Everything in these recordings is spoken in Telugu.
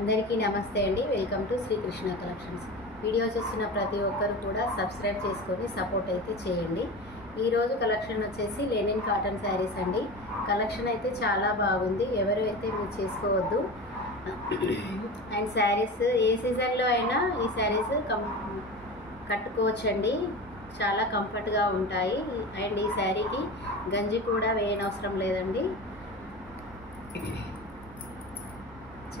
అందరికీ నమస్తే అండి. Welcome to Srikrishna collections. Video చూస్తున్న ప్రతి ఒక్కరు కూడా సబ్స్క్రైబ్ చేసుకొని సపోర్ట్ అయితే చేయండి. ఈరోజు కలెక్షన్ వచ్చేసి లెనిన్ కాటన్ శారీస్ అండి. కలెక్షన్ అయితే చాలా బాగుంది, ఎవరు అయితే మీరు చేసుకోవద్దు. అండ్ శారీస్ ఏ సీజన్లో అయినా ఈ శారీస్ కట్టుకోవచ్చండి, చాలా కంఫర్ట్గా ఉంటాయి. అండ్ ఈ శారీకి గంజి కూడా వేయనవసరం లేదండి.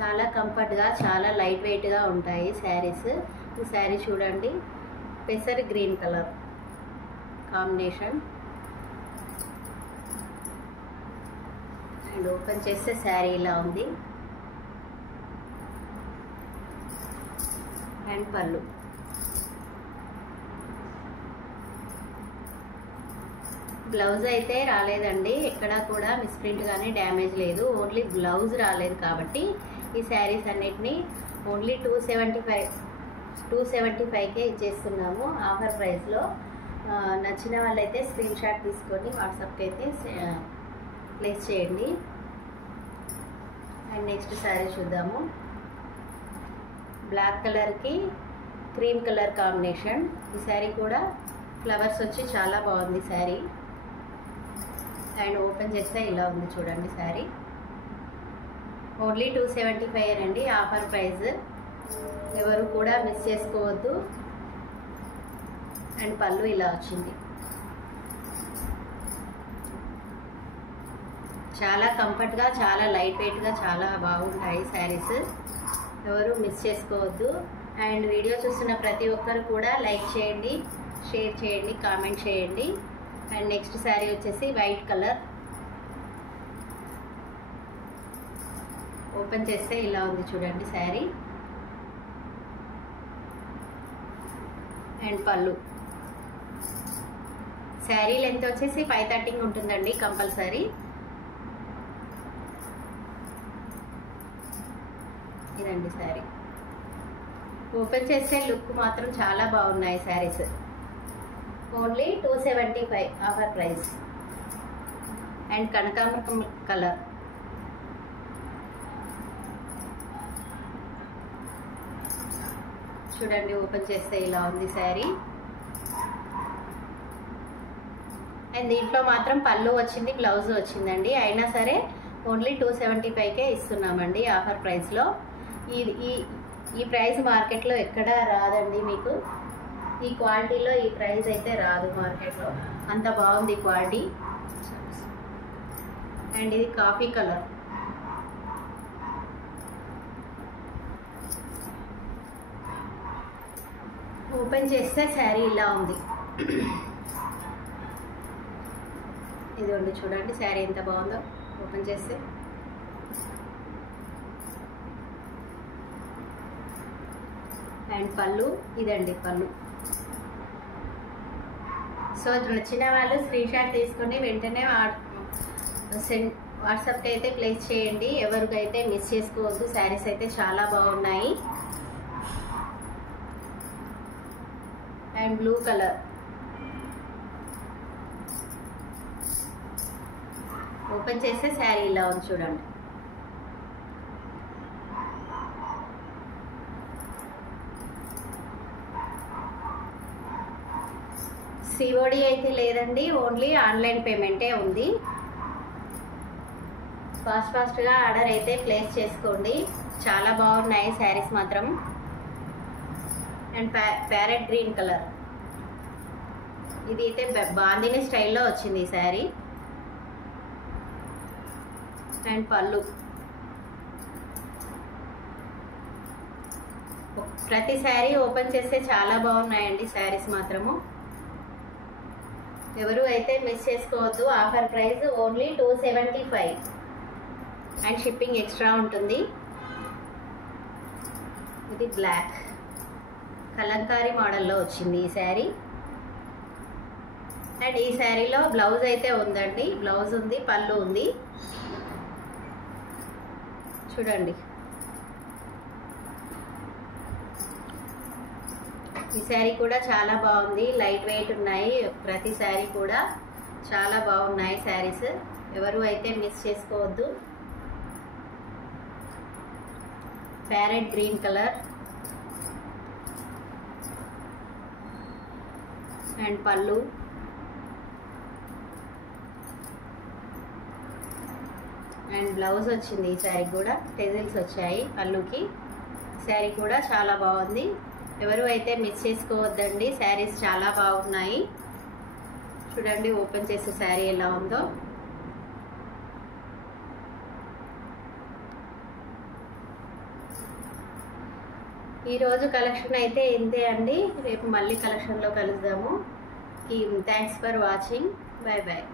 చాలా కంఫర్ట్గా, చాలా లైట్ వెయిట్గా ఉంటాయి శారీస్. ఈ శారీ చూడండి, పెసర్ green colour combination. And open చేస్తే శారీ ఇలా ఉంది. అండ్ పళ్ళు. బ్లౌజ్ అయితే రాలేదండి, ఎక్కడా కూడా మిస్ప్రింట్ కానీ డ్యామేజ్ లేదు. ఓన్లీ బ్లౌజ్ రాలేదు కాబట్టి ఈ శారీస్ అన్నిటినీ ఓన్లీ 275కే ఇచ్చేస్తున్నాము ఆఫర్ ప్రైస్లో. నచ్చిన వాళ్ళైతే స్క్రీన్ షాట్ తీసుకొని వాట్సాప్కి అయితే ప్లేస్ చేయండి. అండ్ నెక్స్ట్ శారీ చూద్దాము. బ్లాక్ కలర్కి క్రీమ్ కలర్ కాంబినేషన్. ఈ శారీ కూడా ఫ్లవర్స్ వచ్చి చాలా బాగుంది శారీ. అండ్ ఓపెన్ చేస్తే ఇలా ఉంది చూడండి శారీ. ఓన్లీ 275 అండి ఆఫర్ ప్రైస్, ఎవరు కూడా మిస్ చేసుకోవద్దు. అండ్ పళ్ళు ఇలా వచ్చింది. చాలా కంఫర్ట్గా, చాలా లైట్ వెయిట్గా, చాలా బాగుంటాయి శారీస్, ఎవరు మిస్ చేసుకోవద్దు. అండ్ వీడియో చూస్తున్న ప్రతి ఒక్కరు కూడా లైక్ చేయండి, షేర్ చేయండి, కామెంట్ చేయండి. అండ్ నెక్స్ట్ శారీ వచ్చేసి వైట్ కలర్. ఓపెన్ చేస్తే ఇలా ఉంది చూడండి శారీ. అండ్ పళ్ళు. శారీ లెంత్ వచ్చేసి 530 ఉంటుందండి కంపల్సరీ. ఇదండి శారీ. ఓపెన్ చేస్తే లుక్ మాత్రం చాలా బాగున్నాయి saris. Only 275 offer price. And కనకాంబరం కలర్. చూడండి, ఓపెన్ చేస్తే ఇలా ఉంది శారీ. అండ్ దీంట్లో మాత్రం పళ్ళు వచ్చింది, బ్లౌజ్ వచ్చిందండి. అయినా సరే ఓన్లీ 275కే ఇస్తున్నామండి ఆఫర్ ప్రైస్లో. ఈ ప్రైస్ మార్కెట్లో ఎక్కడా రాదండి మీకు. ఈ క్వాలిటీలో ఈ ప్రైస్ అయితే రాదు మార్కెట్లో, అంత బాగుంది క్వాలిటీ. అండ్ ఇది కాఫీ కలర్. ఓపెన్ చేస్తే శారీ ఇలా ఉంది. ఇదిగోండి చూడండి శారీ ఎంత బాగుందో ఓపెన్ చేస్తే. అండ్ పళ్ళు. ఇదండి పళ్ళు. సో నచ్చిన వాళ్ళు స్క్రీన్ షాట్ తీసుకొని వెంటనే వాట్సాప్కి అయితే ప్లేస్ చేయండి, ఎవరికైతే మిస్ చేసుకోవద్దు. శారీస్ అయితే చాలా బాగున్నాయి. And blue colour. ఓపెన్ చేస్తే శారీ ఇలా ఉంది చూడండి. సిఓడి అయితే లేదండి, ఓన్లీ ఆన్లైన్ పేమెంటే ఉంది. ఫాస్ట్గా ఆర్డర్ అయితే ప్లేస్ చేసుకోండి, చాలా బాగున్నాయి శారీస్ మాత్రం. And parrot green colour. ఇది అయితే బాందిని స్టైల్లో వచ్చింది ఈ శారీ. అండ్ పళ్ళు. ప్రతి శారీ ఓపెన్ చేస్తే చాలా బాగున్నాయండి శారీస్ మాత్రము, ఎవరు అయితే మిస్ చేసుకోవద్దు. Offer price only 275 and shipping extra ఉంటుంది. ఇది బ్లాక్ కలంకారీ మోడల్లో వచ్చింది ఈ శారీ. అండ్ ఈ శారీలో బ్లౌజ్ అయితే ఉందండి, బ్లౌజ్ ఉంది, పళ్ళు ఉంది చూడండి. ఈ శారీ కూడా చాలా బాగుంది, లైట్ వెయిట్ ఉన్నాయి. ప్రతి శారీ కూడా చాలా బాగున్నాయి శారీస్, ఎవరు అయితే మిస్ చేసుకోవద్దు. ప్యారెట్ గ్రీన్ కలర్ అండ్ పళ్ళు, అండ్ బ్లౌజ్ వచ్చింది. ఈ శారీ కూడా టెజిల్స్ వచ్చాయి పళ్ళుకి. శారీ కూడా చాలా బాగుంది. ఎవరు అయితే మిస్ చేసుకోవద్దండి, శారీస్ చాలా బాగున్నాయి. చూడండి ఓపెన్ చేసే శారీ ఎలా ఉందో. ఈరోజు కలెక్షన్ అయితే ఇంతే అండి. రేపు మళ్ళీ కలెక్షన్లో కలుద్దాము. Thanks for watching. Bye bye.